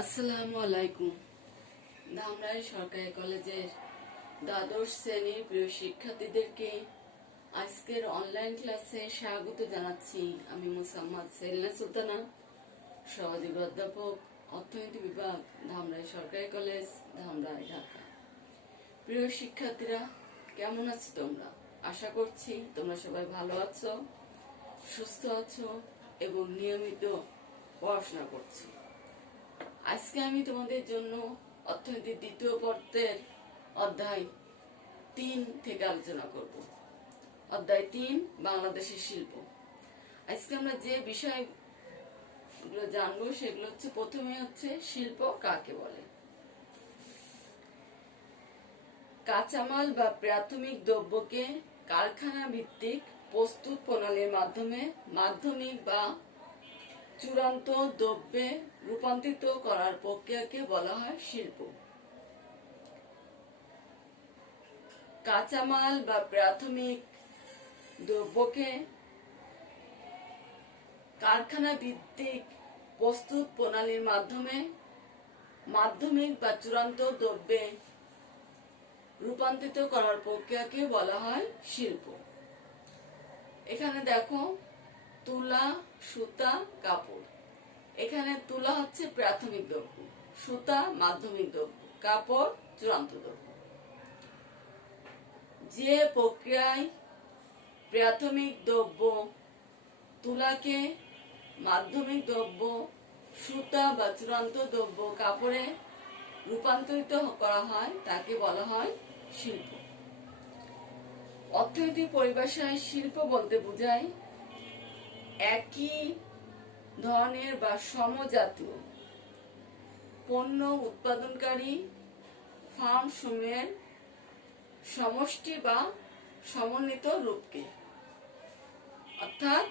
আসসালামু আলাইকুম। ধামরাই সরকারি কলেজের দ্বাদশ শ্রেণীর প্রিয় শিক্ষার্থীদেরকে আজকের অনলাইন ক্লাসে স্বাগত জানাচ্ছি। আমি মোসাম্মদ সেলিনা সুলতানা, সহযোগী অধ্যাপক, অর্থনীতি বিভাগ, ধামরাই সরকারি কলেজ, ধামরাই, ঢাকা। প্রিয় শিক্ষার্থীরা, কেমন আছো তোমরা? আশা করছি তোমরা সবাই ভালো আছো, সুস্থ আছো এবং নিয়মিত পড়াশোনা করছো। আজকে আমি তোমাদের জন্য অর্থনীতির দ্বিতীয় পত্রের অধ্যায় 3 থেকে আলোচনা করব। অধ্যায় 3, বাংলাদেশের শিল্প। আজকে আমরা যে বিষয়গুলো জানবো সেগুলো হচ্ছে, প্রথমে হচ্ছে শিল্প কাকে বলে। কাঁচামাল বা প্রাথমিক দ্রব্যকে কারখানা ভিত্তিক প্রস্তুত প্রণালীর মাধ্যমে মাধ্যমিক বা চূড়ান্ত দ্রব্যে রূপান্তরিত করার প্রক্রিয়াকে বলা হয় শিল্প। কাঁচামাল বা প্রাথমিক দ্রব্যকে কারখানা ভিত্তিক প্রস্তুত প্রণালীর মাধ্যমে মাধ্যমিক বা চূড়ান্ত দ্রব্যে রূপান্তরিত করার প্রক্রিয়াকে বলা হয় শিল্প। এখানে দেখো, তুলা, সুতা, কাপড়। এখানে তুলা হচ্ছে প্রাথমিক দ্রব্য, সুতা মাধ্যমিক দ্রব্য, কাপড় চূড়ান্ত দ্রব্য। যে প্রক্রিয়ায় প্রাথমিক দ্রব্য তুলাকে মাধ্যমিক দ্রব্য, সুতা বা চূড়ান্ত দ্রব্য কাপড়ে রূপান্তরিত করা হয় তাকে বলা হয় শিল্প। অর্থনৈতিক পরিভাষায় শিল্প বলতে বোঝায় একই ধরনের বা সমজাতীয় পণ্য উৎপাদনকারী ফার্ম সমূহের সমষ্টি বা সমন্বিত রূপকে, অর্থাৎ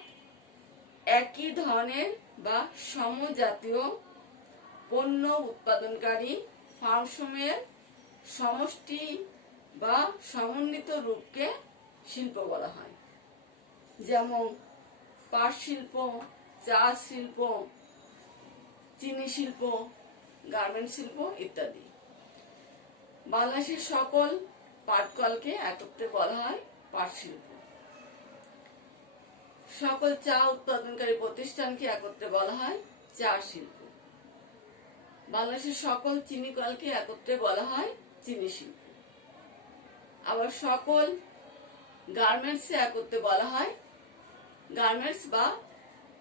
একই ধরনের বা সমজাতীয় পণ্য উৎপাদনকারী ফার্ম সমূহের সমষ্টি বা সমন্বিত রূপকে শিল্প বলা হয়। যেমন পাট শিল্প, চা শিল্প, চিনি শিল্প, গার্মেন্ট শিল্প ইত্যাদি। বাংলাদেশের সকল পাটকলকে একত্রে বলা হয় পাট শিল্প। সকল চা উৎপাদনকারী প্রতিষ্ঠানকে একত্রে বলা হয় চা শিল্প। বাংলাদেশের সকল চিনি কলকে একত্রে বলা হয় চিনি শিল্প। আবার সকল গার্মেন্টস একত্রে বলা হয় গার্মেন্টস বা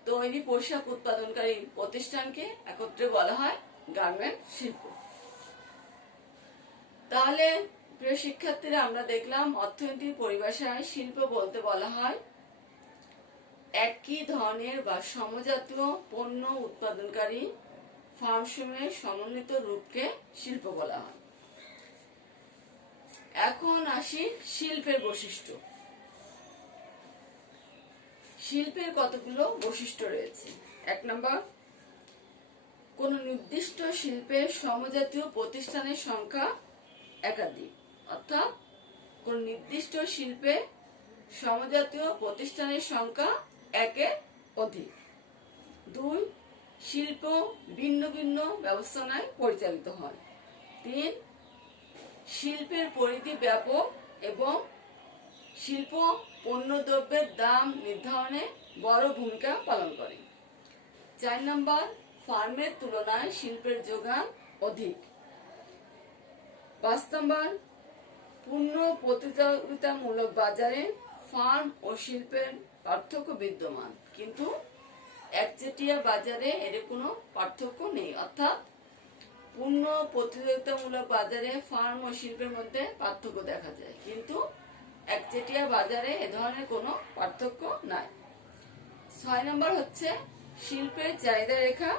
তৈরি পোশাক উৎপাদনকারী প্রতিষ্ঠানকে একত্রে বলা হয় গার্মেন্ট শিল্প। তাহলে প্রিয় শিক্ষার্থীরা, আমরা দেখলাম অর্থনৈতিক পরিভাষায় শিল্প বলতে বলা হয় একই ধরনের বা সমজাতীয় পণ্য উৎপাদনকারী ফার্মসমূহের সমন্বিত রূপকে শিল্প বলা হয়। এখন আসি শিল্পের বৈশিষ্ট্য। শিল্পের কতগুলো বৈশিষ্ট্য রয়েছে। 1 নম্বর, কোন নির্দিষ্ট শিল্পের সমজাতীয় প্রতিষ্ঠানের সংখ্যা একাধিক, অর্থাৎ কোন নির্দিষ্ট শিল্পে সমজাতীয় প্রতিষ্ঠানের সংখ্যা একের অধিক। 2, শিল্প ভিন্ন ভিন্ন ব্যবস্থায় পরিচালিত হয়। 3, শিল্পের পরিধি ব্যাপক এবং শিল্প পণ্যদ্রব্যের দাম নির্ধারণে বড় ভূমিকা পালন করে। 4 নম্বর, ফার্মের তুলনায় শিল্পের যোগান অধিক। 5 নম্বর, পূর্ণ প্রতিযোগিতামূলক বাজারে ফার্ম ও শিল্পের পার্থক্য বিদ্যমান, কিন্তু একচেটিয়া বাজারে এর কোনো পার্থক্য নেই। অর্থাৎ পূর্ণ প্রতিযোগিতামূলক বাজারে ফার্ম ও শিল্পের মধ্যে পার্থক্য দেখা যায়, কিন্তু একচেটিয়া বাজারে এ ধরনের কোনো পার্থক্য নাই। 6 নম্বর হচ্ছে, শিল্পের চাহিদা রেখা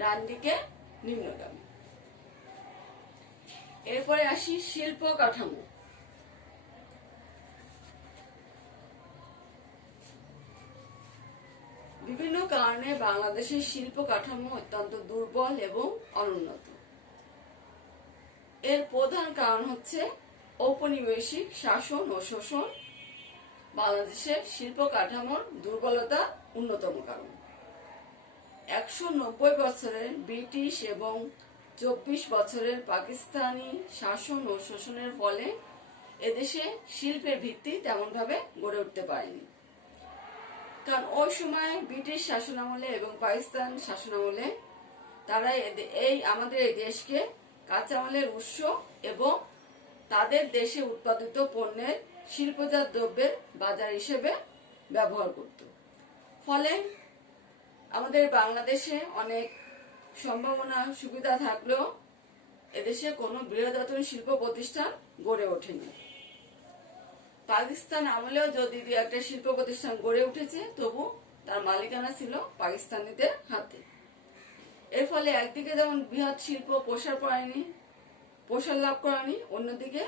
ডান দিকে নিম্নগামী। এরপরে আসি শিল্প কাঠামো। বিভিন্ন কারণে বাংলাদেশের শিল্প কাঠামো অত্যন্ত দুর্বল এবং অনুন্নত। এর প্রধান কারণ হচ্ছে ঔপনিবেশিক শাসন ও শোষণ বাংলাদেশের শিল্প কাঠামোর দুর্বলতা অন্যতম কারণ। 190 বছরের ব্রিটিশ এবং 24 বছরের পাকিস্তানি শাসন ও শোষণের ফলে এদেশে শিল্পের ভিত্তি তেমনভাবে গড়ে উঠতে পারেনি। কারণ ওই সময় ব্রিটিশ শাসনামলে এবং পাকিস্তান শাসনামলে তারা আমাদের এই দেশকে কাঁচামালের উৎস এবং তাদের দেশে উৎপাদিত পণ্যের শিল্পজাত দ্রব্যের বাজার হিসেবে ব্যবহার করত। ফলে আমাদের বাংলাদেশে অনেক সম্ভাবনা সুবিধা থাকলেও এদেশে কোনো বৃহদায়তন শিল্প প্রতিষ্ঠান গড়ে ওঠেনি। পাকিস্তান আমলেও যদি দু একটা শিল্প প্রতিষ্ঠান গড়ে উঠেছে, তবু তার মালিকানা ছিল পাকিস্তানিদের হাতে। এর ফলে একদিকে যেমন বৃহৎ শিল্প প্রসার লাভ করেনি, অন্যদিকে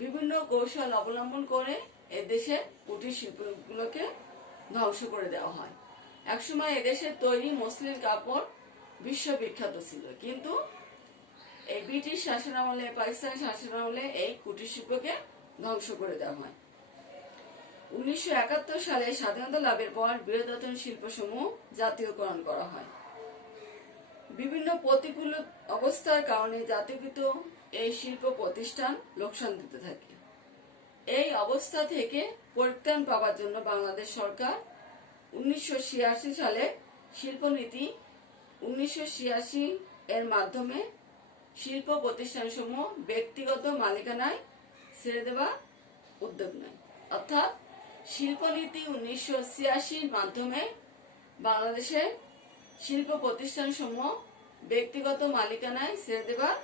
বিভিন্ন কৌশল অবলম্বন করে এদেশের কুটির শিল্পগুলোকে ধ্বংস করে দেওয়া হয়। একসময় এদেশের তৈরি মসলিন কাপড় বিশ্ববিখ্যাত ছিল, কিন্তু এই ব্রিটিশ শাসনামলে, পাকিস্তান শাসনামলে এই কুটির শিল্পকে ধ্বংস করে দেওয়া হয়। 1971 সালে স্বাধীনতা লাভের পর বৃহদায়তন শিল্পসমূহ জাতীয়করণ করা হয়। বিভিন্ন প্রতিকূল অবস্থার কারণে জাতীয়কৃত এই শিল্প প্রতিষ্ঠান লোকসান দিতে থাকে। এই অবস্থা থেকে পরিত্রাণ পাওয়ার জন্য বাংলাদেশ সরকার 1986 সালে শিল্পনীতি 1986 এর মাধ্যমে শিল্প প্রতিষ্ঠানসমূহ ব্যক্তিগত মালিকানায় ছেড়ে দেওয়ার উদ্যোগ নেয়। অর্থাৎ শিল্পনীতি 1986 মাধ্যমে বাংলাদেশের শিল্প প্রতিষ্ঠানসমূহ ব্যক্তিগত মালিকানায় ছেড়ে দেওয়ার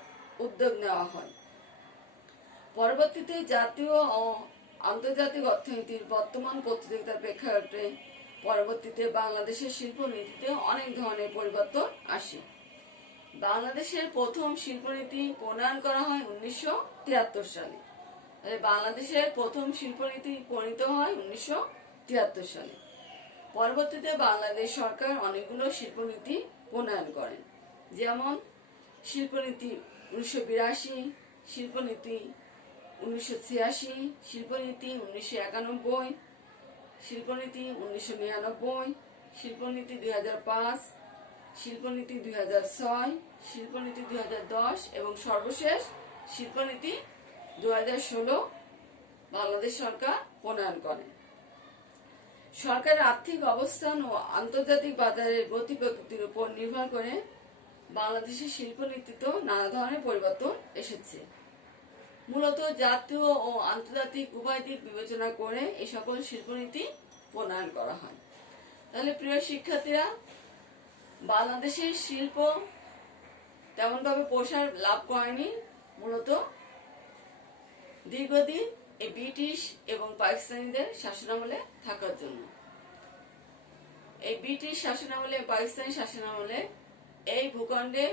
উদ্যোগ নেওয়া হয়। পরবর্তীতে জাতীয় ও আন্তর্জাতিক অর্থনীতির বর্তমান প্রতিযোগিতার প্রেক্ষাপটে পরবর্তীতে বাংলাদেশের শিল্পনীতিতে অনেক ধরনের পরিবর্তন আসে। বাংলাদেশের প্রথম শিল্পনীতি প্রণয়ন করা হয় 1973 সালে। বাংলাদেশের প্রথম শিল্পনীতি প্রণীত হয় 1973 সালে। পরবর্তীতে বাংলাদেশ সরকার অনেকগুলো শিল্পনীতি প্রণয়ন করেন, যেমন শিল্পনীতি 1982, শিল্পনীতি 1986, শিল্পনীতি 1991, শিল্পনীতি 1999, শিল্পনীতি 2005, শিল্পনীতি 2006, শিল্পনীতি 2010 এবং সর্বশেষ শিল্পনীতি 2016 বাংলাদেশ সরকার প্রণয়ন করেন। সরকারের আর্থিক অবস্থান ও আন্তর্জাতিক বাজারের গতি প্রকৃতির উপর নির্ভর করে বাংলাদেশের শিল্পনীতিতেও নানা ধরনের পরিবর্তন এসেছে। মূলত জাতীয় ও আন্তর্জাতিক উভয় দিক বিবেচনা করে এই সকল শিল্পনীতি প্রণয়ন করা হয়। তাহলে প্রিয় শিক্ষার্থীরা, বাংলাদেশের শিল্প তেমনভাবে প্রসার লাভ করেনি, মূলত দীর্ঘদিন এই ব্রিটিশ এবং পাকিস্তানিদের শাসনামলে থাকার জন্য। এই ব্রিটিশ শাসনামলে, পাকিস্তানি শাসনামলে এই ভূখণ্ডে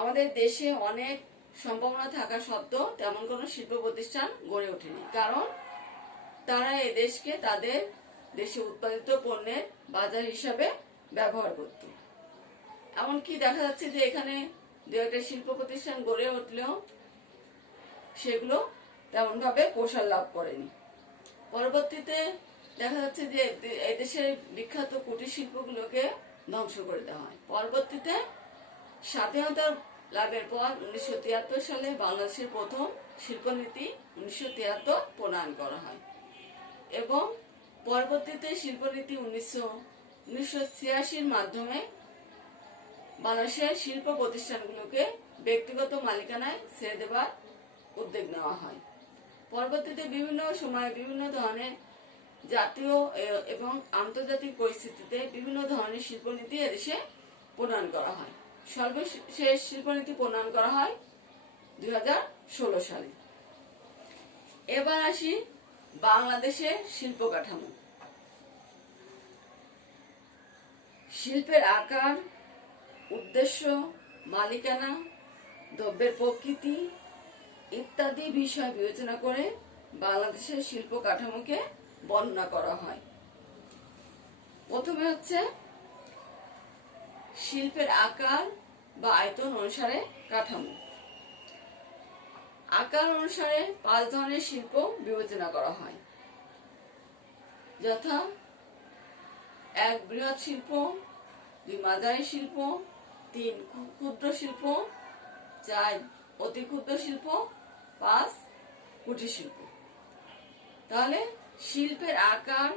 আমাদের দেশে অনেক সম্ভাবনা থাকা সত্ত্বেও তেমন কোনো শিল্প প্রতিষ্ঠান গড়ে ওঠেনি, কারণ তারা এই দেশকে তাদের দেশে উৎপাদিত পণ্যের বাজার হিসাবে ব্যবহার করত। এমনকি দেখা যাচ্ছে যে এখানে দু একটা শিল্প প্রতিষ্ঠান গড়ে উঠলেও সেগুলো তেমনভাবে প্রসার লাভ করেনি। পরবর্তীতে দেখা যাচ্ছে যে এদেশের বিখ্যাত কুটির শিল্পগুলোকে ধ্বংস করে দেওয়া হয়। পরবর্তীতে স্বাধীনতা লাভের পর 1973 সালে বাংলাদেশের প্রথম শিল্পনীতি 1973 প্রণয়ন করা হয় এবং পরবর্তীতে শিল্পনীতি 1986 মাধ্যমে বাংলাদেশের শিল্প প্রতিষ্ঠানগুলোকে ব্যক্তিগত মালিকানায় ছেড়ে দেওয়ার উদ্যোগ নেওয়া হয়। পরবর্তীতে বিভিন্ন সময়ে বিভিন্ন ধরনের জাতীয় এবং আন্তর্জাতিক পরিস্থিতিতে বিভিন্ন ধরনের শিল্পনীতি এদেশে প্রণয়ন করা হয়। সর্বশেষ শিল্পনীতি প্রণয়ন করা হয় 2016 সালে। এবার আসি বাংলাদেশের শিল্প কাঠামো। শিল্পের আকার, উদ্দেশ্য, মালিকানা, দ্রব্যের প্রকৃতি ইত্যাদি বিষয় বিবেচনা করে বাংলাদেশের শিল্প কাঠামোকে বর্ণনা করা হয়। প্রথমে হচ্ছে শিল্পের আকার বা আয়তন অনুসারে কাঠামো। আকার অনুসারে 5 ধরনের শিল্প বিবেচনা করা হয়, যথা 1 বৃহৎ শিল্প, 2 মাঝারি শিল্প, 3 ক্ষুদ্র শিল্প, 4 অতি ক্ষুদ্র শিল্প, 5 কুটির শিল্প। তাহলে শিল্পের আকার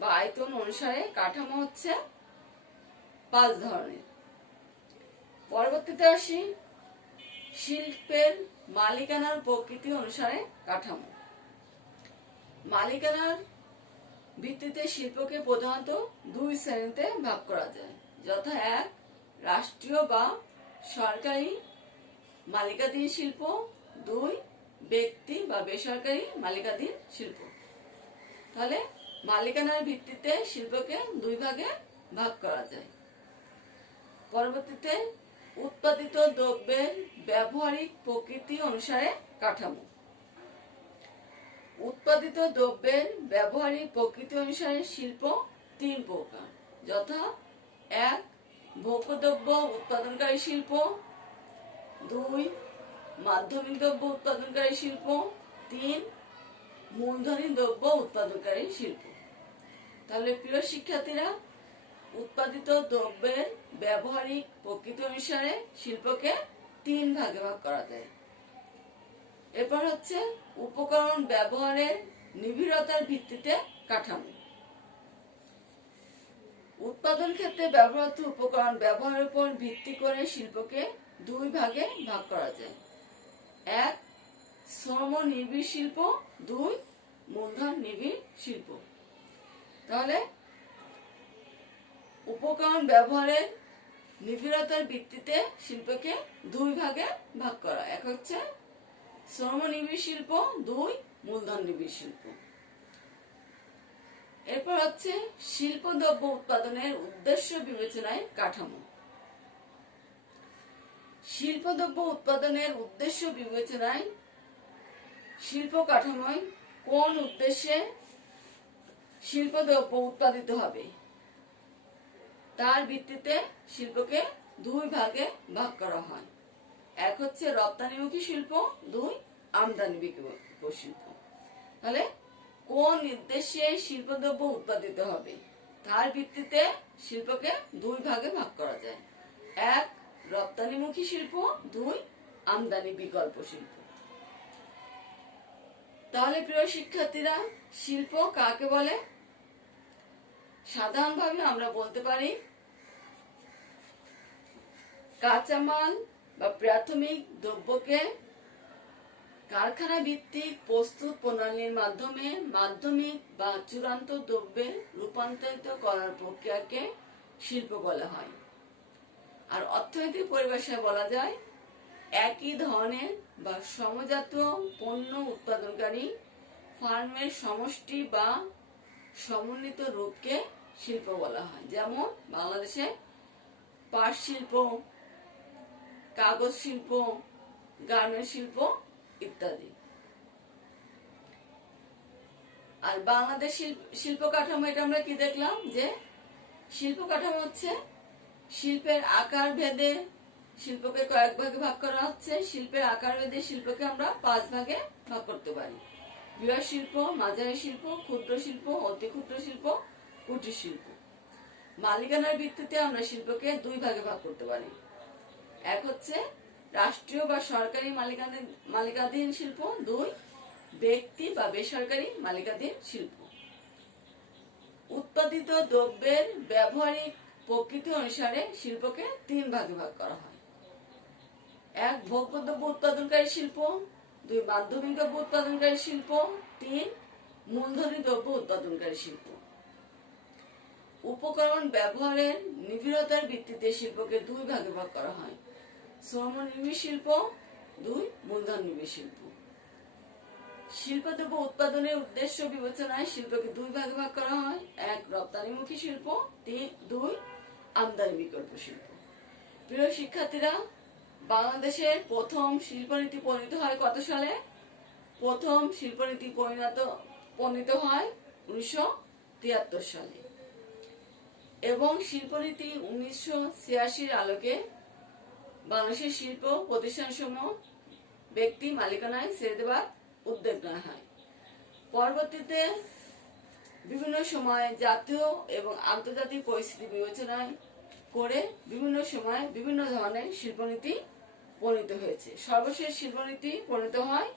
বা আয়তন অনুসারে কাঠামো হচ্ছে 5 ধরনের। পরবর্তীতে আসি শিল্পের মালিকানার প্রকৃতি অনুসারে কাঠামো। মালিকানার ভিত্তিতে শিল্পকে প্রধানত 2 শ্রেণীতে ভাগ করা যায়, যথা 1 রাষ্ট্রীয় বা সরকারি মালিকাধীন শিল্প, 2 ব্যক্তি বা বেসরকারি মালিকাধীন শিল্প। তাহলে মালিকানার ভিত্তিতে শিল্পকে 2 ভাগে ভাগ করা যায়। পরবর্তীতে উৎপাদিত দ্রব্যের ব্যবহারিক প্রকৃতি অনুসারে কাঠামো। উৎপাদিত দ্রব্যের ব্যবহারিক প্রকৃতি অনুসারে শিল্প 3 প্রকার, যথা 1 ভোগ্যদ্রব্য উৎপাদনকারী শিল্প, 2 মাধ্যমিক দ্রব্য উৎপাদনকারী শিল্প, 3 মূলধনী দ্রব্য উৎপাদনকারী শিল্প। তাহলে প্রিয় শিক্ষার্থীরা, উৎপাদিত দ্রব্যের ব্যবহারিক প্রকৃতি অনুসারে শিল্পকে 3 ভাগে ভাগ করা যায়। এরপর হচ্ছে উপকরণ ব্যবহারের নিবিড়তার ভিত্তিতে কাঠামো। উৎপাদন ক্ষেত্রে ব্যবহৃত উপকরণ ব্যবহারের উপর ভিত্তি করে শিল্পকে 2 ভাগে ভাগ করা যায়। 1 শ্রম নিবিড় শিল্প, 2 মূলধন নিবিড় শিল্প। তাহলে উপকরণ ব্যবহারের নিবিড়তার ভিত্তিতে শিল্পকে 2 ভাগে ভাগ করা। 1 হচ্ছে শ্রম নিবিড় শিল্প, 2 মূলধন নিবিড় শিল্প। এরপর হচ্ছে শিল্প দ্রব্য উৎপাদনের উদ্দেশ্য বিবেচনায় কাঠামো। শিল্প দ্রব্য উৎপাদনের উদ্দেশ্য বিবেচনায় শিল্প কাঠামোয় কোন উদ্দেশ্যে শিল্প দ্রব্য উৎপাদিত হবে তার ভিত্তিতে শিল্পকে 2 ভাগে ভাগ করা হয়। 1 হচ্ছে রপ্তানিমুখী শিল্প, 2 আমদানিমুখী শিল্প। তাহলে কোন উদ্দেশ্যে শিল্প দ্রব্য উৎপাদিত হবে তার ভিত্তিতে শিল্পকে 2 ভাগে ভাগ করা যায়। 1 রপ্তানিমুখী শিল্প, 2 আমদানি বিকল্প শিল্প। তাহলে প্রিয় শিক্ষার্থীরা, শিল্প কাকে বলে? সাধারণভাবে আমরা বলতে পারি কাঁচামাল বা প্রাথমিক দ্রব্যকে কারখানা ভিত্তিক প্রস্তুত প্রণালীর মাধ্যমে মাধ্যমিক বা চূড়ান্ত দ্রব্যে রূপান্তরিত করার প্রক্রিয়াকে শিল্প বলা হয়। আর অর্থনৈতিক পরিভাষায় বলা যায় একই ধরনের বা সমজাতীয় পণ্য উৎপাদনকারী ফার্মের সমষ্টি বা সমন্বিত রূপকে শিল্প বলা হয়। যেমন বাংলাদেশে পাট শিল্প, কাগজ শিল্প, গার্মেন্টস শিল্প ইত্যাদি। আর বাংলাদেশ শিল্প কাঠামো, এটা আমরা কি দেখলাম যে শিল্প কাঠামো হচ্ছে শিল্পের আকার ভেদে শিল্পকে কয়েক ভাগে ভাগ করা হচ্ছে। শিল্পের আকার ভেদে শিল্পকে আমরা 5 ভাগে ভাগ করতে পারি: বৃহৎ শিল্প, মাঝারি শিল্প, ক্ষুদ্র শিল্প, অতি ক্ষুদ্র শিল্প, কুটির শিল্প। মালিকানার ভিত্তিতে আমরা শিল্পকে 2 ভাগে ভাগ করতে পারি। 1 হচ্ছে রাষ্ট্রীয় বা সরকারি মালিকাধীন শিল্প, 2 ব্যক্তি বা বেসরকারি মালিকাধীন শিল্প। উৎপাদিত দ্রব্যের ব্যবহারিক প্রকৃতি অনুসারে শিল্পকে 3 ভাগে ভাগ করা হয়। 1 ভোগ্যদ্রব্য উৎপাদনকারী শিল্প, 2 মাধ্যমিক দ্রব্য উৎপাদনকারী শিল্প, 3 মূলধনী দ্রব্য উৎপাদনকারী শিল্প। উপকরণ ব্যবহারের নিবিড়তার ভিত্তিতে শিল্পকে 2 ভাগে ভাগ করা হয়: শ্রম নিবিড় শিল্প, 2 মূলধন নিবিড় শিল্প। শিল্প দ্রব্য উৎপাদনের উদ্দেশ্য বিবেচনায় শিল্পকে 2 ভাগে ভাগ করা হয়: 1 রপ্তানিমুখী শিল্প, 2 আমদানি বিকল্প শিল্প। প্রিয় শিক্ষার্থীরা, বাংলাদেশের প্রথম শিল্পনীতি প্রণীত হয় কত সালে? প্রথম শিল্পনীতি প্রণীত হয় 1973 সালে এবং শিল্পনীতি 1986 আলোকে বাংলাদেশের শিল্প প্রতিষ্ঠানসমূহ ব্যক্তি মালিকানায় ছেড়ে দেওয়ার উদ্যোগ নেওয়া হয়। পরবর্তীতে বিভিন্ন সময় জাতীয় এবং আন্তর্জাতিক পরিস্থিতি বিবেচনায় করে বিভিন্ন সময় বিভিন্ন ধরনের শিল্পনীতি প্রণীত হয়েছে। সর্বশেষ শিল্পনীতি প্রণীত হয়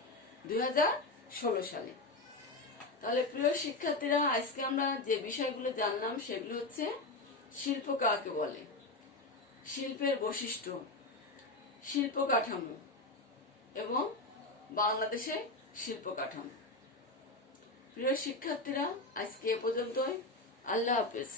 2016 সালে। তাহলে প্রিয় শিক্ষার্থীরা, আজকে আমরা যে বিষয়গুলো জানলাম সেগুলো হচ্ছে শিল্প কাকে বলে, শিল্পের বৈশিষ্ট্য, শিল্প কাঠামো এবং বাংলাদেশের শিল্প কাঠামো। প্রিয় শিক্ষার্থীরা, আজকে এ পর্যন্তই। আল্লাহ হাফেজ।